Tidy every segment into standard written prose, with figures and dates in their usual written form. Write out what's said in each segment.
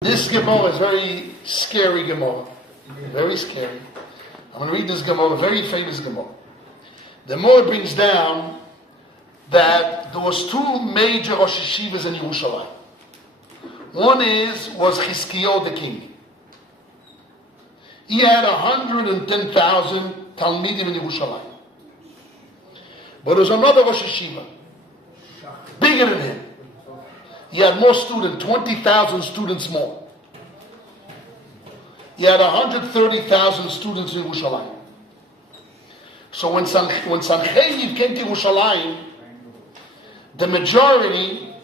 This Gemara is very scary Gemara. Very scary. I'm going to read this Gemara, very famous Gemara. The Gemara brings down that there was two major Rosh Yeshivas in Yerushalayim. One was Chizkiyahu the king. He had 110,000 Talmidim in Yerushalayim. But there was another Rosh Yeshiva, bigger than him. He had more students, 20,000 students more. He had 130,000 students in Yerushalayim. So when Sancheriv came to Yerushalayim, the majority,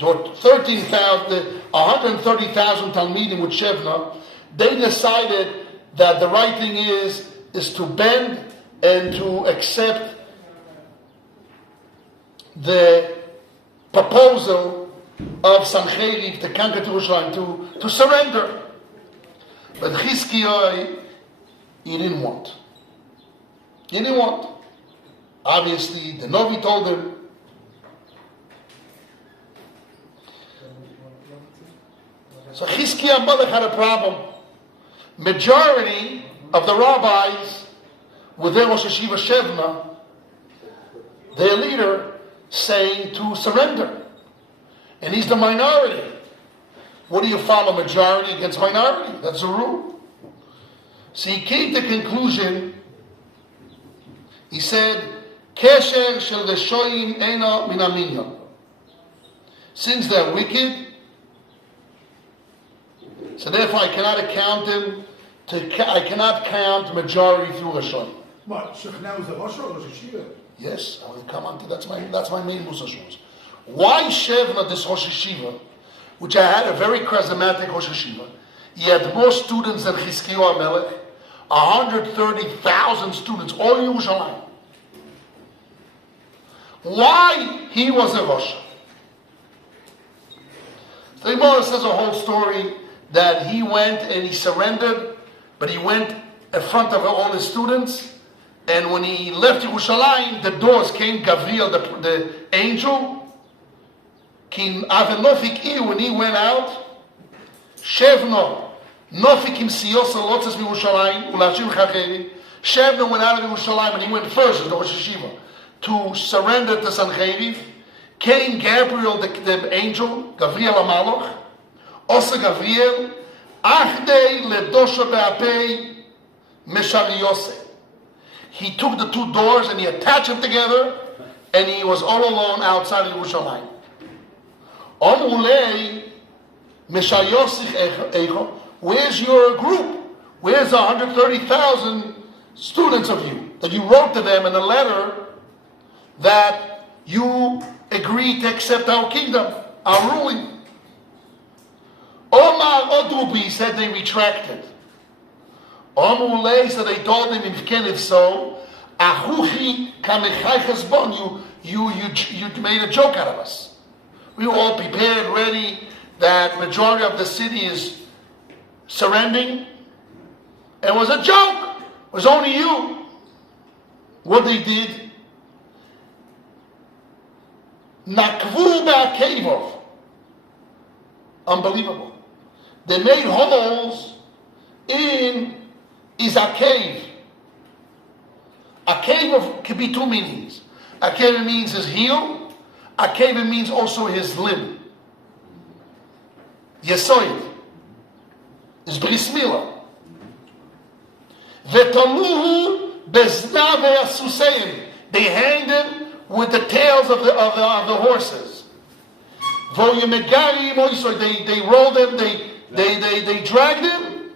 130,000 Talmidim with Shevna, they decided that the right thing is to bend and to accept the proposal of Sancheriv to conquer Yerushalayim, to surrender. But Chizkiyahu, he didn't want. He didn't want. Obviously, the Novi told him. So Chizkiyahu Melech had a problem. Majority of the rabbis, with their Rosh Yeshiva Shevna, their leader, saying to surrender. And he's the minority. What do you follow, majority against minority? That's a rule. So he came to the conclusion, he said, Kesher shel reshoyim eino min haminyan. Since they're wicked, so therefore I cannot count majority through Rashoyim. What, Shechna is a Rosh or Rosh Yeshiva? Yes, I will come on to that's my main Musashos. Why Shevna, this Rosh Yeshiva, which I had a very charismatic Rosh Yeshiva, he had more students than Chizkiyahu HaMelech, 130,000 students, all in Yerushalayim. Why he was a Rosh? The Gemara says a whole story that he went and he surrendered, but he went in front of all his students, and when he left Yerushalayim, the doors came, Gabriel, the angel, when he went out, Shevno, Nofikim Siyosa Lotzes Yerushalayim, Ulashim Chacheri, Shevno went out of Yerushalayim, and he went first as the Rosh Yeshiva to surrender to Sancheriv. Came Gabriel, the angel, Gabriel HaMalach, also Gabriel, Achdei Ledosha Be'apei Meshari Yosef. He took the two doors and he attached them together, and he was all alone outside of Yerushalayim. Omulei Meshari Yosef Echo, where's your group? Where's the 130,000 students of you that you wrote to them in a letter that you agreed to accept our kingdom, our ruling? Omar Odrubi said they retracted. Omulei, so they told him, if so, Ahuchi Kamechai Chesbon, you made a joke out of us. We were all prepared, ready, that majority of the city is surrendering. It was a joke. It was only you. What they did, Nakvu Ba'akevov. Unbelievable. They made holes is a cave. A cave could be two meanings. A cave means his heel. A cave means also his limb. Yesoid is Bris Milah. V'taluhu beznav ve'asuseim. They hanged him with the tails of the horses. They rolled him. They dragged him.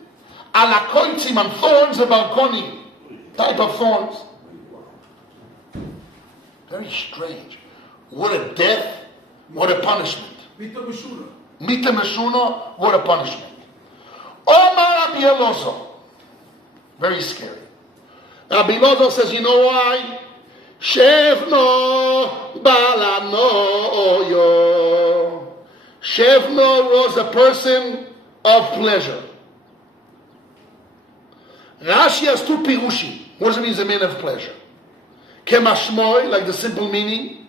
Alakoitzim on thorns, the balkoni type of thorns. Very strange. What a death! What a punishment! Mita Meshuna, what a punishment! Omar Rabbi Elazar, very scary. Rabbi Elazar says, you know why? Shevno balano yo. Shevno was a person of pleasure. Rashi has two pirushim. What does it mean he's a man of pleasure? Kemashmoy, like the simple meaning.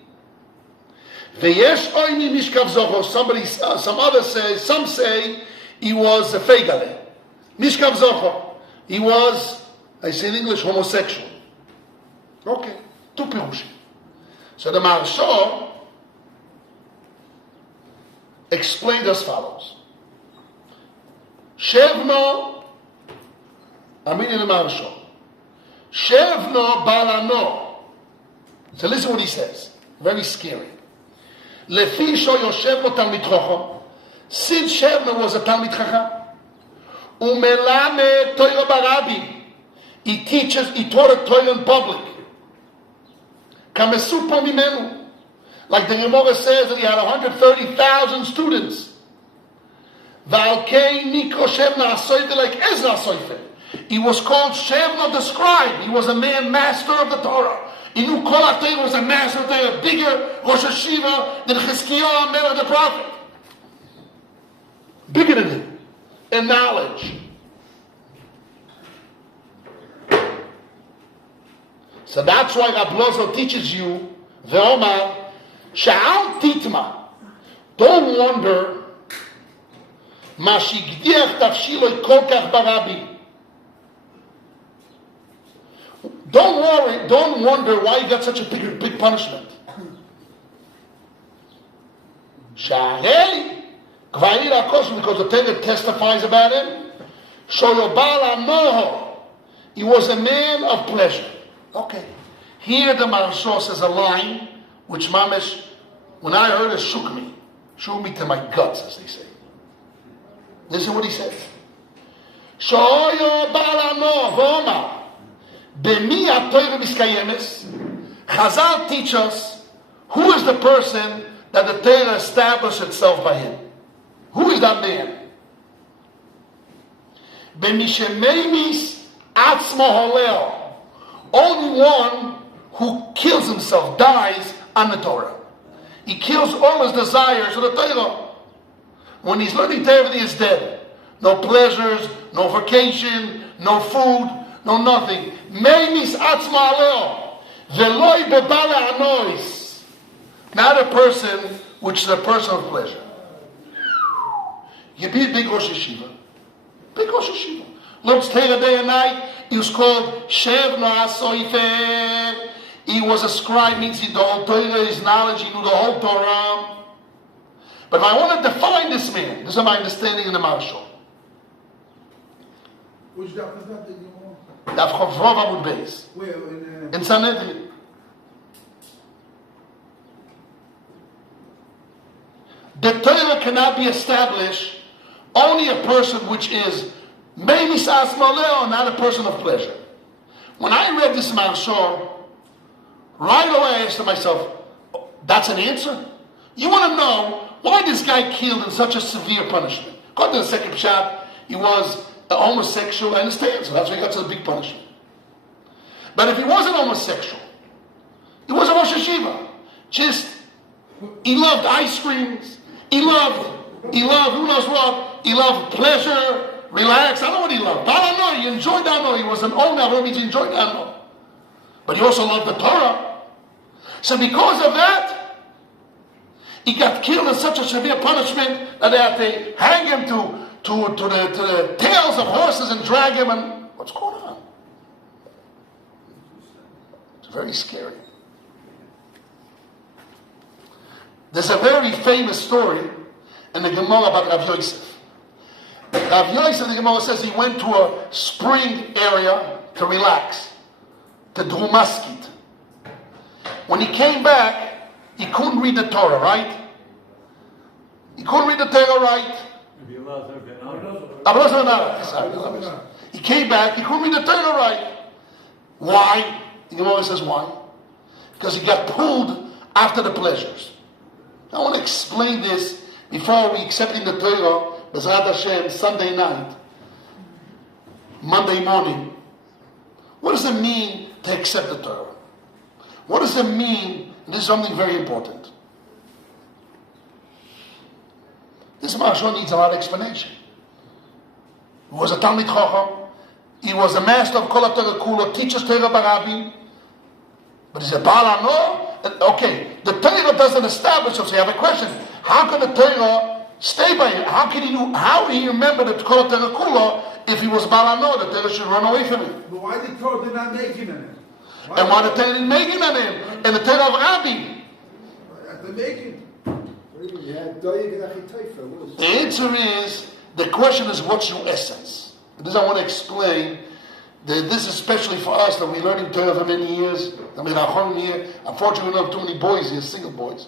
Veyesh oini mishkav zocho. Some say he was a feigale. Mishkav zocho. He was, I say in English, homosexual. Okay, two pirushim. So the Maharsha explained as follows. Shevno, I mean in the Maharsha. Shevno balano. So listen what he says. Very scary. Lefi sho yoshevno talmid chacham. Since Shevno was a talmid chacham, umelame Torah barabi. He taught a Torah in public. Kamesupo mimenu. Like the Gemara says that he had 130,000 students. Valkei nikro Shevna asoife, like Ezra asoife. He was called Shevna the scribe. He was a man master of the Torah. He knew Kol HaTorah was a master of the Torah, bigger Rosh Yeshiva than Chizkiyahu, man of the prophet. Bigger than him in knowledge. So that's why Rablozo teaches you, Ve'omar, Sha'al Titma. Don't wonder, Ma shigdiach tafshiloi kol kach barabi. Don't wonder why you got such a big punishment. Sha'arei, Kvair HaKosh, because the Torah testifies about him. Shoyobal HaMoho. He was a man of pleasure. Okay. Here the Maharsha says a line which Mamish, when I heard it, shook me to my guts, as they say. Listen what he says. Shoyo balano v'omar b'mi ha'Torah miskayemes. Chazal teach us who is the person that the Torah established itself by him. Who is that man? B'mi shemeimis atzmo holeo. Only one who kills himself, dies on the Torah. He kills all his desires of the Torah. When he's learning Torah, everything is dead. No pleasures, no vacation, no food, no nothing. Meimis atzma aleo. Veloi bebale anois. Not a person which is a person of pleasure. You be a big Rosh Yeshiva. Big Rosh Yeshiva. Learns Torah day and night. He was called Shevna Asoifer. He was a scribe, means the whole Torah, his knowledge, he knew the whole Torah. But if I want to define this man, this is my understanding in the Maharsha. Which daf is that you want? Daf Chavrav Amud Beis. Where? In Sanhedrin. The Torah cannot be established only a person which is Meimis Asmaleo, not a person of pleasure. When I read this Maharsha, right away I asked to myself, oh, that's an answer? You want to know why this guy killed in such a severe punishment? According to the second shot, he was a homosexual, I understand, so that's why he got such a big punishment. But if he wasn't homosexual, he was a Rosh Yeshiva. Just, he loved ice creams, he loved, who knows what, he loved pleasure, relax. I don't know what he loved. I don't know. He enjoyed that. No, he was an old Navro, means he enjoyed that. No. But he also loved the Torah. So because of that, he got killed in such a severe punishment that they had to hang him to the tails of horses and drag him. And what's going on? It's very scary. There's a very famous story in the Gemara about Rav Yosef. Rav Yosef, the Gemara says, he went to a spring area to relax, to Drumaskit. When he came back, he couldn't read the Torah, right? He couldn't read the Torah right. He came back, he couldn't read the Torah right. Why? The Gemara says why? Because he got pulled after the pleasures. I want to explain this before we accepting the Torah. B'ezrat Hashem, Sunday night, Monday morning. What does it mean to accept the Torah? What does it mean? And this is something very important. This Maharsha needs a lot of explanation. He was a Talmid Chacham. He was a master of Kol HaTorah Kula, teaches Torah Barabim. But he's a Baal Ano. Okay, the Torah doesn't establish it. So you have a question. How can the Torah stay by him? How would he remember the Kol HaTorah Kula if he was Baal Ano? The Torah should run away from him. But why the Torah did not make him in it? And why the Torah didn't make him in him? And the Torah of Rabbi. They make him. The answer is, the question is, what's your essence? This I want to explain. This is especially for us that we're learning Torah for many years. I mean, here, unfortunately, we don't have too many boys here, single boys.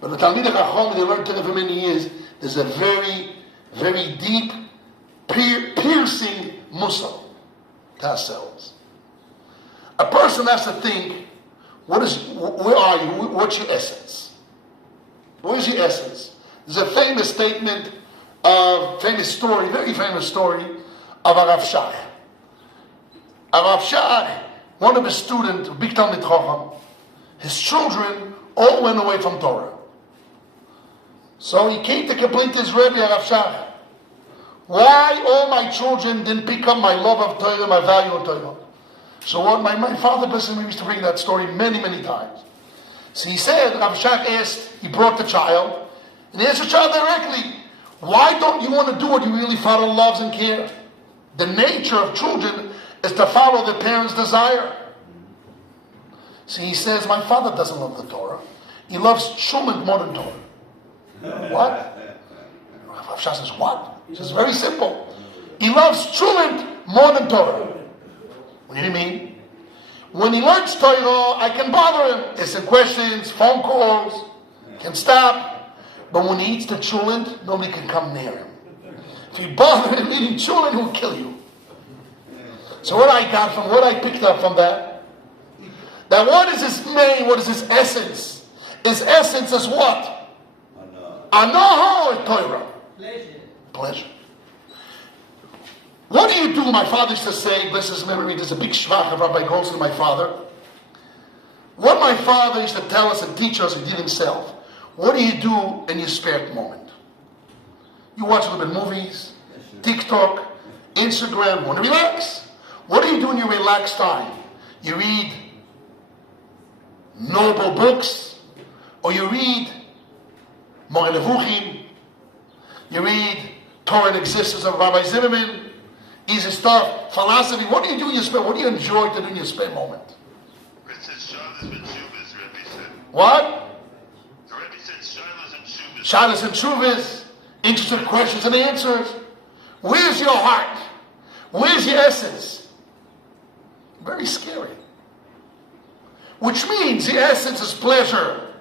But the Talmidei Chacham, they learn Torah for many years. There's a very, very deep, piercing muscle to ourselves. A person has to think, where are you? What's your essence? Where's your essence? There's a famous statement, very famous story of Rav Shach. Rav Shach, one of his students, a big Talmid Chacham, his children all went away from Torah. So he came to complain to his Rebbe, Rav Shach, why all my children didn't pick up my love of Torah, my value of Torah. So what my father used to bring that story many, many times. So he said, Rav Shach asked, he brought the child, and he asked the child directly, why don't you want to do what you really father loves and care? The nature of children is to follow the parents' desire. So he says, my father doesn't love the Torah. He loves Shuman more than Torah. What? Rav Shach says, what? He says, very simple. He loves Shuman more than Torah. What do you mean? When he learns Torah, I can bother him. Listen questions, phone calls, can stop. But when he eats the chulent, nobody can come near him. If you bother him eating chulent, he'll kill you. So what I picked up from that? That what is his name? What is his essence? His essence is what? Anoho Torah. Pleasure. What do you do? My father used to say, bless his memory, there's a big shvach of Rabbi Goldstein, my father. What my father used to tell us and teach us, he did himself. What do you do in your spare moment? You watch a little bit of movies, TikTok, Instagram, want to relax. What do you do in your relaxed time? You read noble books, or you read Moreh Nevuchim, you read Torah and Existence of Rabbi Zimmerman, easy stuff, philosophy. What do you do in your spare? What do you enjoy to do in your spare moment? It says Shalas and Shuvas, Rebbe said. What? The Rebbe said Shalas and Shuvas. Shalas and Shuvas, interesting questions and answers. Where's your heart? Where's your essence? Very scary. Which means the essence is pleasure,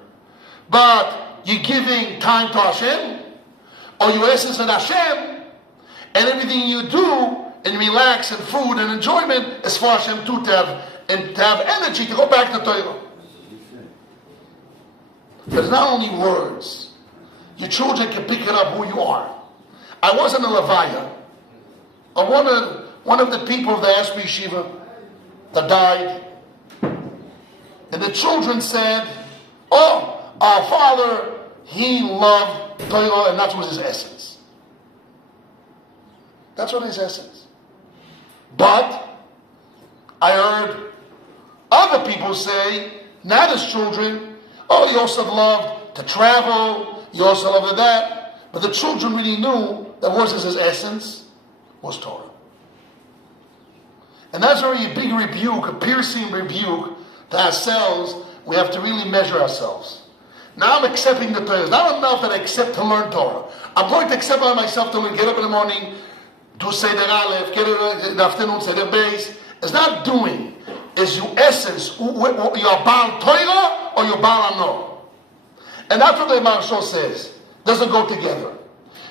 but you're giving time to Hashem, or your essence in Hashem, and everything you do and relax and food and enjoyment is for Hashem too, to have energy to go back to Torah. But it's not only words. Your children can pick it up who you are. I was in a Levaya. One of the people of the Ashby Yeshiva that died. And the children said, oh, our father, he loved Torah, and that was his essence. That's what his essence. But I heard other people say, not his children, oh, he also loved to travel, he also loved that. But the children really knew that what was his essence was Torah. And that's already a big rebuke, a piercing rebuke to ourselves. We have to really measure ourselves. Now I'm accepting the Torah. It's not enough that I accept to learn Torah. I'm going to accept by myself to get up in the morning, do Seder Aleph, get up in the afternoon, Seder Beis. It's not doing. It's your essence. You're Baal Torah or you're Baal Ano. And that's what the Maharsha says. Doesn't go together.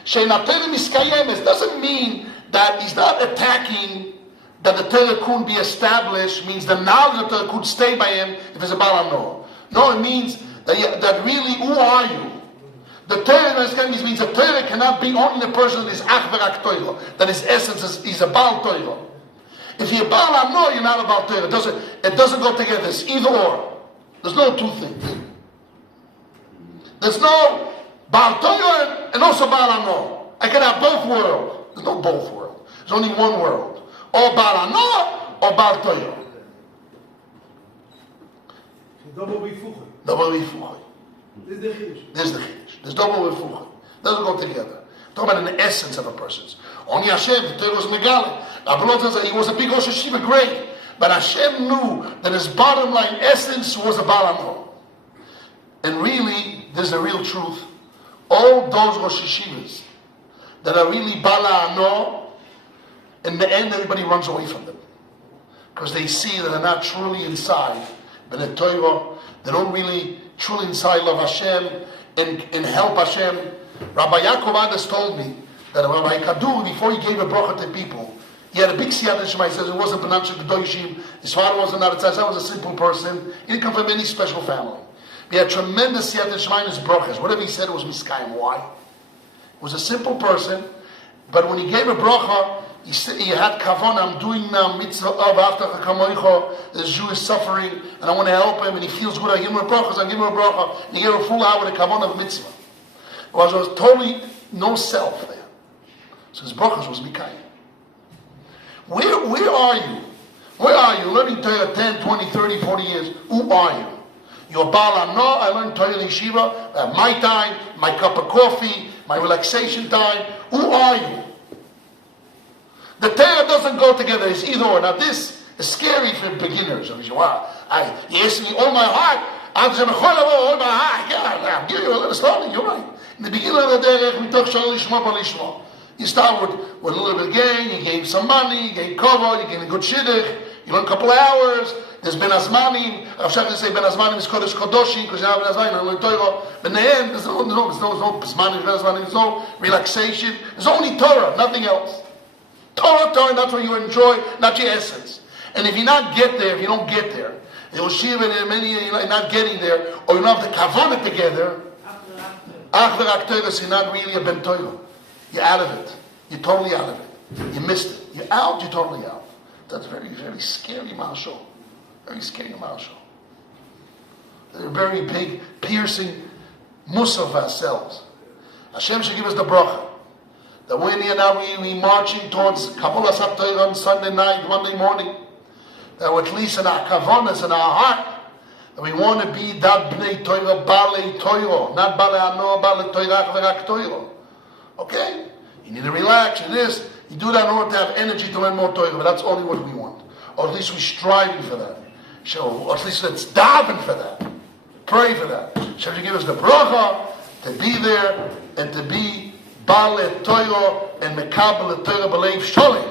She'natei miskayemes doesn't mean that he's not attacking that the Torah couldn't be established, means the knowledge of the Torah could stay by him if it's a Baal Ano. No, it means that really, who are you? The Torah means the Torah cannot be only the person that is Ach V'Rak Torah, that his essence is a Baal Torah. If you're Baal Ano, you're not a Baal Torah. It doesn't go together. It's either or. There's no two things. There's no Baal Torah and also Baal Ano. I can have both worlds. There's no both worlds. There's only one world. Or Baal Ano, or Baal Torah. Double bifuchim. Double Vifuchim. This is the Chiddush. There's the Chiddush. There's double Vifuchim. Doesn't go together. Talk about an essence of a person's. Only Hashem, the Torah was Megale. Abulot says that he was a big Rosh Yeshiva, great. But Hashem knew that his bottom line essence was a Baal Ano. And really, there's the real truth. All those Rosh Yeshivas that are really Baal Ano, in the end, everybody runs away from them. Because they see that they're not truly inside the Torah. They don't really truly inside love Hashem and help Hashem. Rabbi Yaakov Adas told me that Rabbi Kadur, before he gave a bracha to people, he had a big siyata shema. He says it wasn't pronounced Kedoshim. His father wasn't not. He was a simple person. He didn't come from any special family. He had tremendous siyata shema in his brachas. Whatever he said, it was miskayim. Why? He was a simple person, but when he gave a bracha, he said he had kavan. I'm doing now mitzvah of after kamoicho. The Jew is suffering, and I want to help him, and he feels good. I give him a bracha. I give him a bracha, and he gave a full hour with a kavan of mitzvah. It was totally no self there. So his brachas was mikayim. Where are you? Where are you? Learning Torah 10, 20, 30, 40 years. Who are you? You're Baal Ano. I learned Torah in Yeshiva. I have my time, my cup of coffee, my relaxation time. Who are you? The Torah doesn't go together. It's either or. Now this is scary for beginners. Wow. He asked me all my heart. All my heart. Yeah, I'll give you a little slowly. You're right. In the beginning of the day, you start with a little bit of gain, you gain some money, you gain kavod, you gain a good shidduch, you learn a couple of hours, there's ben azmanim, I've started to say ben azmanim is kodesh kodoshim, because you have ben azmanim, I learn Torah, but in the end, there's no zmanim, ben azmanim, there's no relaxation, there's only Torah, nothing else. Torah, that's what you enjoy, not your essence. And if you don't get there, you're not getting there, or you don't have the kavanah together, you're not really a ben Torah. You're out of it. You're totally out of it. You missed it. You're out, you're totally out. That's very, very scary marshal. Very scary marshal. They're very big, piercing mussar of ourselves. Hashem should give us the bracha. That when we marching towards Kabbalah Torah on Sunday night, Monday morning, that at least in our kavanas, in our heart, that we want to be that bnei Torah, balei Torah, not balei ano, balei Torah, v'rak Torah. Okay? You need to relax and this. You do that in order to have energy to learn more Torah, but that's only what we want. Or at least we're striving for that. So, or at least let's daven for that. Pray for that. So you give us the bracha to be there and to be Baalei Torah and Mekabel Torah B'leiv Sholem.